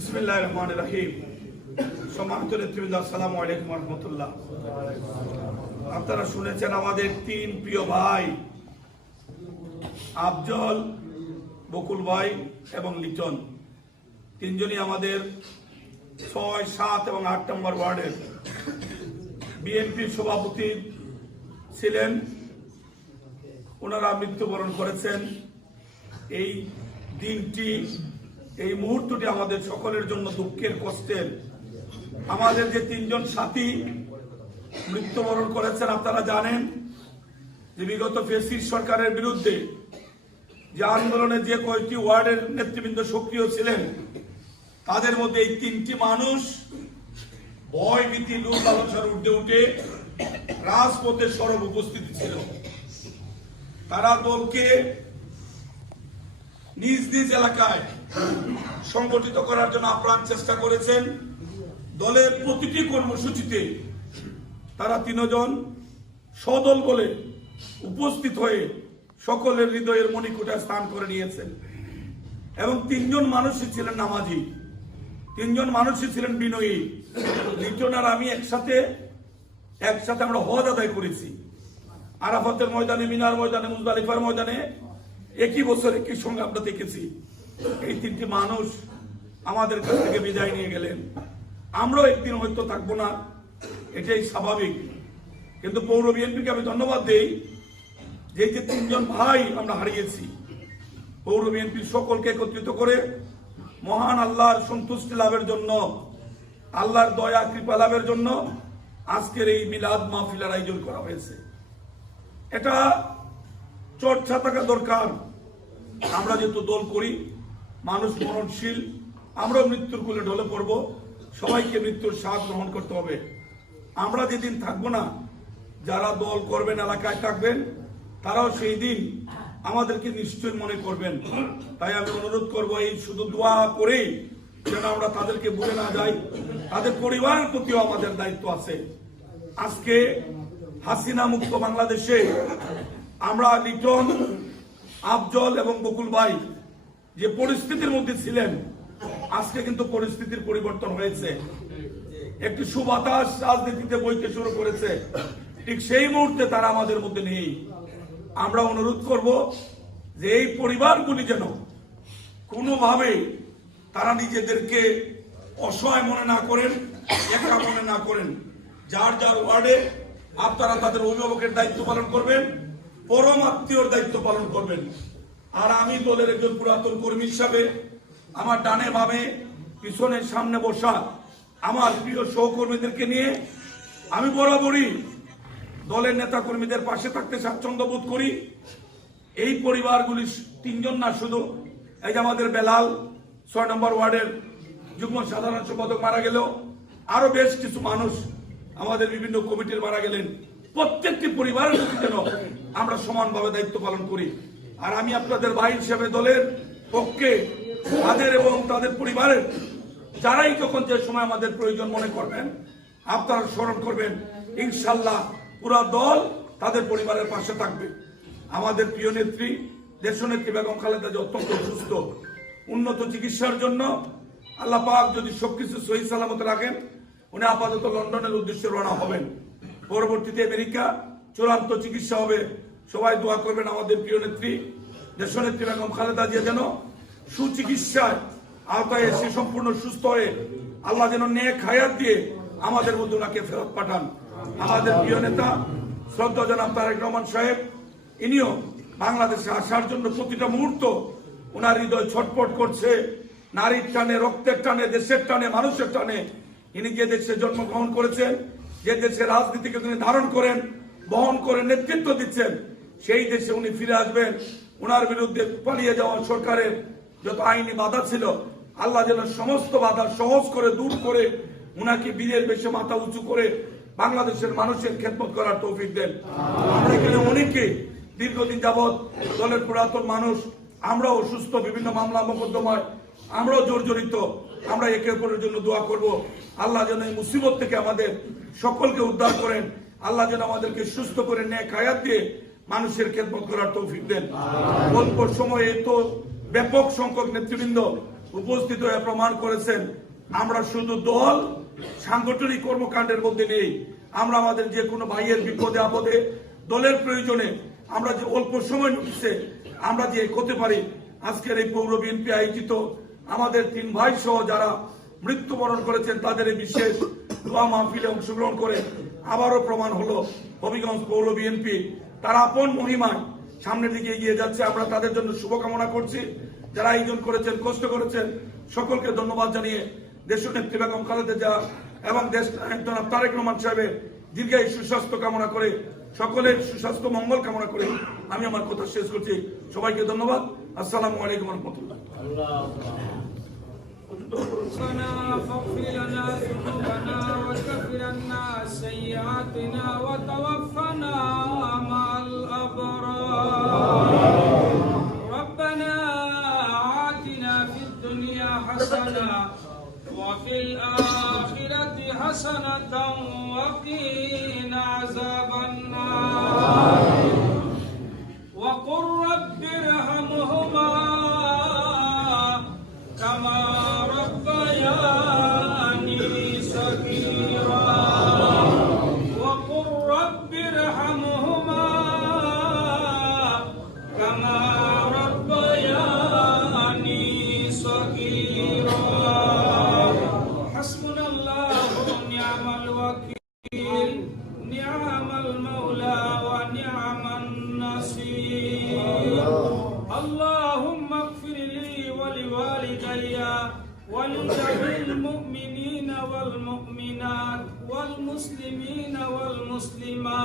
বিসমিল্লাহ রহমান রাহিম সম্মানিত নেতৃবৃন্দ, আসসালামু আলাইকুম রহমতুল্লাহ। আপনারা শুনেছেন আমাদের তিন প্রিয় ভাই, আফজল, বকুল ভাই এবং লিটন। তিনজনই আমাদের ছয়, সাত এবং আট নম্বর ওয়ার্ডের। বিএনপির সভাপতি ছিলেন, ওনারা মৃত্যুবরণ করেছেন। এই দিনটি এই মুহূর্তটি আমাদের সকলের জন্য দুঃখের কষ্টের। আমাদের যে তিনজন সাথী মৃত্যুবরণ করেছেন, আপনারা জানেন যে বিগত ফেসির সরকারের বিরুদ্ধে যে আন্দোলনে যে কয়েকটি ওয়ার্ডের নেতৃবৃন্দ সক্রিয় ছিলেন, তাদের মধ্যে এই তিনটি মানুষ ভয়, ভীতি লোক আলোচনার উঠে উঠে রাজপথে সরব উপস্থিতি ছিল। তারা দলকে নিজ নিজ এলাকায় সংগঠিত করার জন্য আপ্রাণ চেষ্টা করেছেন। দলের প্রতিটি কর্মসূচিতে তারা তিনজন সদল বলে উপস্থিত হয়ে সকলের হৃদয়ের মণিকুটায় স্থান করে নিয়েছেন। এবং তিনজন মানুষই ছিলেন নামাজি। তিনজন মানুষই ছিলেন বিনয়ী। লিটন আর আমি একসাথে একসাথে আমরা হজ আদায় করেছি। আরাফতের ময়দানে, মিনার ময়দানে, মুজদালিফার ময়দানে একই বছর, একই সঙ্গে আমরা দেখেছি, এই তিনটি মানুষ আমাদের কাছ থেকে বিদায় নিয়ে গেলেন। আমরাও একদিন হয়তো থাকব না, এটাই স্বাভাবিক। কিন্তু পৌর বিএনপিকে আমি ধন্যবাদ দেই, যে যে তিনজন ভাই আমরা হারিয়েছি, পৌর বিএনপির সকলকে একত্রিত করে মহান আল্লাহর সন্তুষ্টি লাভের জন্য, আল্লাহর দয়া, কৃপা লাভের জন্য আজকের এই মিলাদ মাহফিলের আয়োজন করা হয়েছে। এটা চর্চা থাকা দরকার। আমরা যেহেতু দল করি, মানুষ মরণশীল, আমরাও মৃত্যুর কুলে ঢলে পড়ব। সবাইকে মৃত্যুর স্বাদ গ্রহণ করতে হবে। আমরা যেদিন থাকব না, যারা দল করবেন, এলাকায় থাকবেন, তারাও সেই দিন আমাদেরকে নিশ্চয় মনে করবেন। তাই আমি অনুরোধ করব, এই শুধু দোয়া করেই যেন আমরা তাদেরকে ভুলে না যাই। তাদের পরিবারের প্রতিও আমাদের দায়িত্ব আছে। আজকে হাসিনা মুক্ত বাংলাদেশে আমরা লিটন, আফজল এবং বকুল ভাই যে পরিস্থিতির মধ্যে ছিলেন, আজকে কিন্তু পরিস্থিতির পরিবর্তন হয়েছে। একটি সুবাতাস রাজনীতিতে বইতে শুরু করেছে। ঠিক সেই মুহূর্তে তারা আমাদের মধ্যে নেই। আমরা অনুরোধ করব যে এই পরিবারগুলি যেন কোনোভাবে তারা নিজেদেরকে অসহায় মনে না করেন, একা মনে না করেন। যার যার ওয়ার্ডে আপনারা তাদের অভিভাবকের দায়িত্ব পালন করবেন। পরম আত্মীয়র দায়িত্ব পালন করবেন। আর আমি দলের একজন পুরাতন কর্মী হিসাবে আমার ডানে বামে, পিছনের সামনে বসা আমার প্রিয় সহকর্মীদেরকে নিয়ে আমি বরাবরই দলের নেতা কর্মীদের পাশে থাকতে স্বাচ্ছন্দ্য বোধ করি। এই পরিবারগুলি তিনজন না, শুধু এই যে আমাদের বেলাল, ছয় নম্বর ওয়ার্ডের যুগ্ম সাধারণ সম্পাদক মারা গেল। আরও বেশ কিছু মানুষ আমাদের বিভিন্ন কমিটির মারা গেলেন। প্রত্যেকটি পরিবারের যেন আমরা সমানভাবে দায়িত্ব পালন করি। আর আমি আপনাদের ভাই হিসেবে দলের পক্ষে, তাদের এবং তাদের পরিবারের, যারাই যখন যে সময় আমাদের প্রয়োজন মনে করবেন, আপনারা স্মরণ করবেন, ইনশাল্লাহ পুরা দল তাদের পরিবারের পাশে থাকবে। আমাদের প্রিয় নেত্রী, দেশনেত্রী বেগম খালেদা যে অত্যন্ত সুস্থ, উন্নত চিকিৎসার জন্য আল্লাহ পাক যদি সবকিছু সহি সালামত রাখেন, উনি আপাতত লন্ডনের উদ্দেশ্যে রওনা হবেন। পরবর্তীতে আমেরিকা চূড়ান্ত চিকিৎসা হবে। সবাই দোয়া করবেন আমাদের প্রিয় নেত্রী দেশ দেশনেত্রী বেগম খালেদা জিয়া যেন সুচিকিৎসায় আওতায় এসে সম্পূর্ণ সুস্থ হয়ে আল্লাহ যেন নেক হায়াত দিয়ে আমাদের মধ্যে ওনাকে ফেরত পাঠান। আমাদের প্রিয় নেতা, শ্রদ্ধা জনাব তারেক রহমান সাহেব, ইনিও বাংলাদেশে আসার জন্য প্রতিটা মুহূর্ত ওনার হৃদয় ছটপট করছে। নারীর টানে, রক্তের টানে, দেশের টানে, মানুষের টানে ইনি যে দেশে জন্মগ্রহণ করেছেন যে দেশে রাজনীতিকে তিনি ধারণ করেন, বহন করে নেতৃত্ব দিচ্ছেন, সেই দেশে উনি ফিরে আসবেন। ওনার বিরুদ্ধে পালিয়ে যাওয়া সরকারের যত আইনি বাধা ছিল, আল্লাহ যেন সমস্ত বাধা সহজ করে দূর করে উনাকে বীরের বেশে মাথা উঁচু করে বাংলাদেশের মানুষের খেদমত করার তৌফিক দেন। আমরা এখানে অনেকে দীর্ঘদিন যাবৎ দলের পুরাতন মানুষ, আমরাও অসুস্থ, বিভিন্ন মামলা, মোকদ্দমায় আমরাও জর্জরিত। আমরা একে অপরের জন্য দোয়া করব। আল্লাহ যেন এই মুসিবত থেকে আমাদের সকলকে উদ্ধার করেন। আল্লাহ যেন আমাদেরকে সুস্থ করে ন্যায় খায়াত দিয়ে মানুষের খেদমত করার তৌফিক দেন। অল্প সময়ে তো ব্যাপক সংখ্যক নেতৃবৃন্দ উপস্থিত হয়ে প্রমাণ করেছেন। আমরা শুধু দল সাংগঠনিক কর্মকাণ্ডের মধ্যে নেই। আমরা আমাদের যে কোনো ভাইয়ের বিপদে আপদে দলের প্রয়োজনে আমরা যে অল্প সময় নোটিসে আমরা যে করতে পারি আজকের এই পৌর বিএনপি আয়োজিত আমাদের তিন ভাই সহ যারা মৃত্যুবরণ করেছেন, তাদের এই বিশেষ দোয়া মাহফিলে অংশগ্রহণ করে আবারও প্রমাণ হলো হবিগঞ্জ পৌর বিএনপি তারা আপন মহিমায় সামনের দিকে এগিয়ে যাচ্ছে। আমরা তাদের জন্য শুভকামনা করছি। যারা আয়োজন করেছেন, কষ্ট করেছেন, সকলকে ধন্যবাদ জানিয়ে দেশ নেত্রী বেগম খালেদা জিয়া এবং দেশ তারেক রহমান সাহেবের দীর্ঘায়ু সুস্বাস্থ্য কামনা করে, সকলের সুস্বাস্থ্য মঙ্গল কামনা করে আমি আমার কথা শেষ করছি। সবাইকে ধন্যবাদ। আসসালামু আলাইকুম রহমতুল্লাহ। عنا سيئاتنا وتوفنا مع الأبرار. ربنا آتنا في الدنيا حسنة وفي الآخرة حسنة وقنا عذاب النار. মুসলিমা